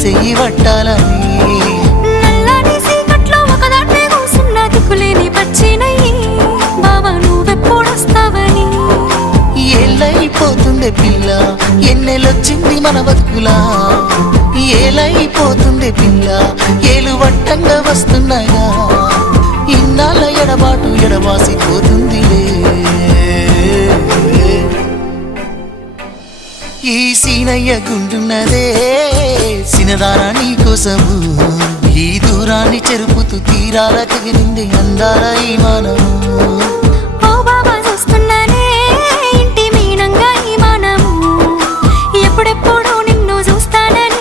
చెయ్యి పట్టాలని నల్లని సీకట్లో ఒకదాన్నే కూసున్న దిక్కులేని పచ్చినయ్యి బావా నువ్వెప్పుడొస్తావని ఏళ్ళైపోతుందే పిల్ల ఎన్నెలొచ్చింది మన బతుకులా ఏలైపోతుందే పిల్ల ఏలు వట్టంగా వస్తున్నాయా ఇన్నాళ్ళ ఎడబాటు ఎడబాసిపోతుందిలే ఈ సీనయ్య గుండున్నదే సినదారా నీ కోసము ఈ దూరాన్ని చెరుపుతూ తీరాల తెగిరింది అందాల ఈ మానవు